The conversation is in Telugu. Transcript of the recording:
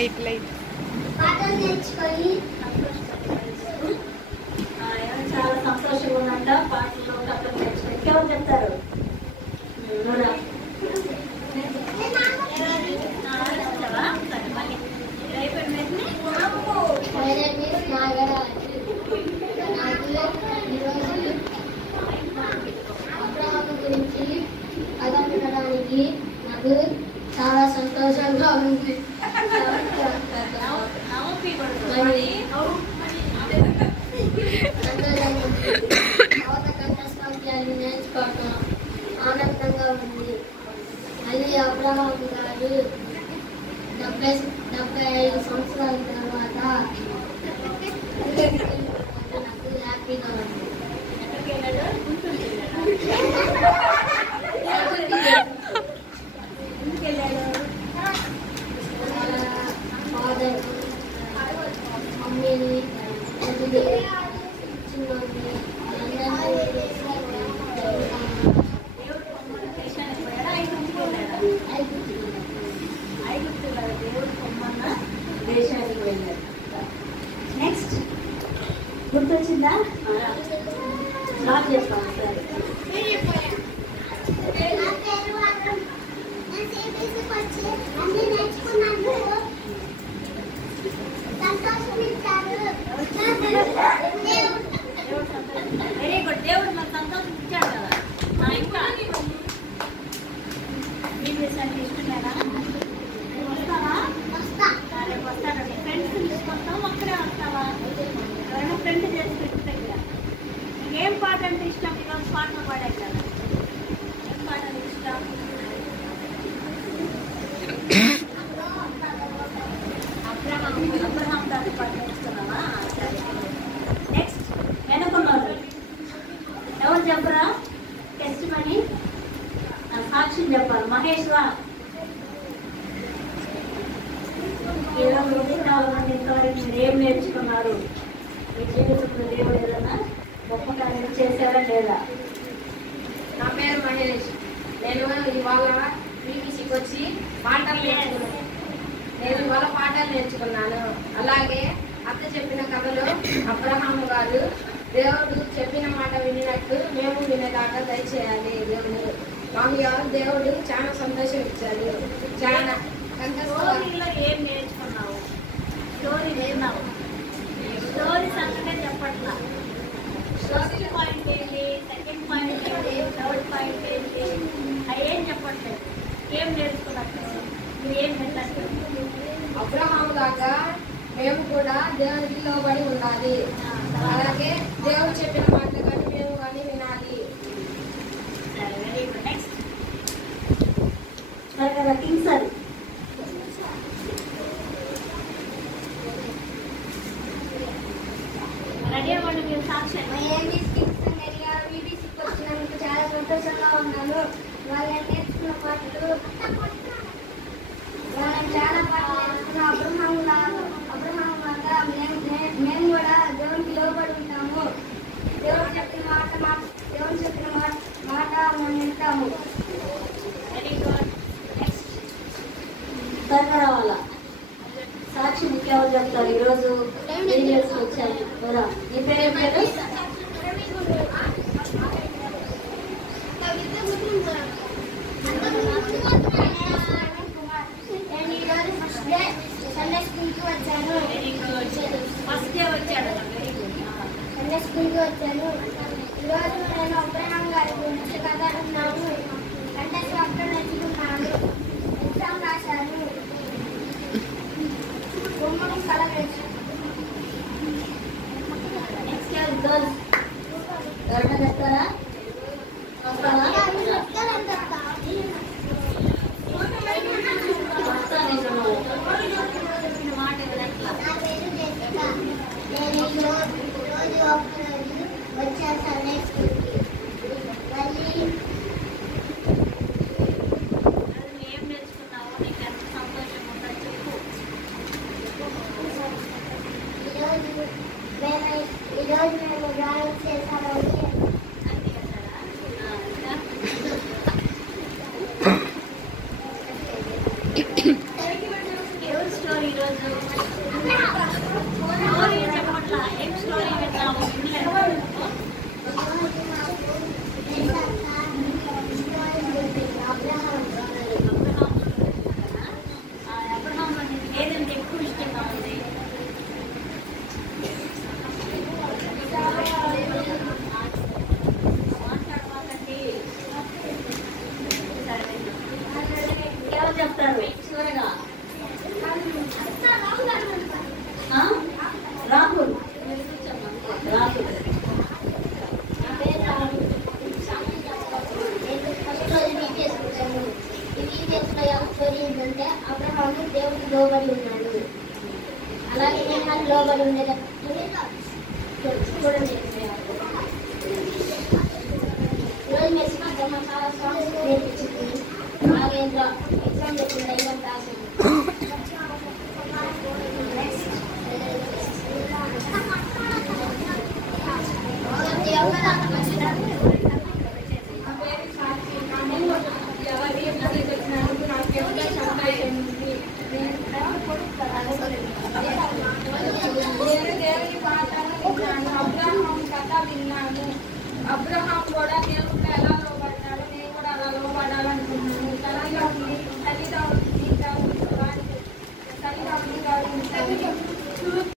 లైట్ లైట్ చాలా సంతోషంగా ఉన్నంట పాటలు కథలు నేర్చుకుని ఎవరు చెప్తారు? గురించి అదనడానికి నాకు చాలా సంతోషంగా ఉంది. నేర్చుకోవటం ఆనందంగా ఉంది. మళ్ళీ అబ్రహాం గారు 75 సంవత్సరాల తర్వాత నాకు హ్యాపీగా ఉంది. మమ్మీని దేశానికి వెళ్ళారు. నెక్స్ట్ గుర్తొచ్చిందా? స్టార్ట్ చేస్తాం సరే. Very good. దేవుడు మనకు సంతోషం ఇచ్చాడు కదా. ఇంకా బీబీఎస్ అంటే ఇష్టమేనా? వస్తావా? రేపు వస్తాడండి. ఫ్రెండ్స్ తీసుకొస్తావు, అక్కడే వస్తావా? ఎవరైనా ఫ్రెండ్ చేసి ఫ్రెండ్స్ దగ్గర ఏం పాట అంటే ఇష్టం? ఈరోజు పాటలు పాడాయి కదా, ఏం పాట అంటే ఇష్టం? అబ్రహాం దాని పాట నేర్చుకున్నావా? సరే. నెక్స్ట్ వెనుకున్నారు ఎవరు చెప్పరా? టెస్ట్ మనీ సాక్ష్యం చెప్పాలి. మహేష్ రా. ఈరోజు మంది ఇంతవరకు మీరు ఏం నేర్చుకున్నారు? మీ జీవితంలో దేవుడు ఏదైనా గొప్ప కార్యం చేశారా లేదా? నా పేరు మహేష్. నేను ఇవాళ బీబీసీకి వచ్చి పాటలు నేర్చుకున్నాను. అలాగే అత్త చెప్పిన కథలో అబ్రహాం గారు దేవుడు చెప్పిన మాట వినినట్టు మేము వినేదాకా దయచేయాలి. దేవుడు చాలా సంతోషం ఇచ్చాడు. చాలా స్టోరీలో ఏం నేర్చుకున్నావు? స్టోరీ విన్నావు, స్టోరీ సంగతే చెప్పట్లా. ఫస్ట్ పాయింట్ ఏంటి, సెకండ్ పాయింట్ ఏంటి, థర్డ్ పాయింట్ ఏంటి, అది ఏం చెప్పట్లేదు. ఏం నేర్చుకున్నట్టు మీరు ఏం విన్నట్టు? అబ్రహాం లాగా మేము కూడా దేవునికి లోబడి ఉండాలి. అలాగే దేవుడు చెప్పిన మాటలు కానీ మేము కానీ వినాలి. Very good. నెక్స్ట్ కదా కింగ్ సార్. రెడీ అవ్వండి మీరు సాక్ష్యం. బీబీసీకి వచ్చినందుకు చాలా సంతోషంగా ఉన్నాను. వాళ్ళని నేర్చుకున్న పాటలు చాలా పాటలు నేర్చుకున్నాం. అబ్రహాం లాగా మేము కూడా దేవునికి లోబడి ఉంటాము. దేవుడు చెప్పిన మాట మనం వింటాము. Very good. నెక్స్ట్ త్వరగా రావాలా? సాక్షి ముఖ్యమని చెప్తారు. ఈరోజు ఏం చేసుకొచ్చాను కదా. నీ పేరు ఏం పేరు? సండే స్కూల్కి వచ్చాను. Very good. ఫస్ట్ డే వచ్చాడు. Very good. సండే స్కూల్కి వచ్చాను. ఈరోజు నేను అబ్రహాం గారి గురించి కథ విన్నాను. కంటెస్ట్ అక్కడ నేర్చుకున్నాను. ఎగ్జామ్ రాశాను. బొమ్మను కలర్ వేసాను. నెక్స్ట్ ఇయర్ గర్ల్స్ ఎవరైనా చెప్తారా? వస్తావా? మాట ఎట్లా? నేను రోజు వచ్చాను సండే స్కూల్కి. మళ్ళీ ఏం నేర్చుకున్నావు? నీకు ఎంత సంతోషం ఉందో చెప్పు. ఈరోజు మేము డ్రాయింగ్ చేశామంటే అంతే కదా. ఎవరి స్టోరీ ఈరోజు? లోబడి ఉండేటట్టు చూడండి. ఈరోజు మెస్ మాత్రం చాలా సాంగ్స్ నేర్పించింది. నాగేంద్ర ఎగ్జామ్ చెప్పింది, ఎగ్జామ్ రాసింది. నేను దేవుని పాటలు విన్నాను. అబ్రహాం కథ విన్నాను. అబ్రహాం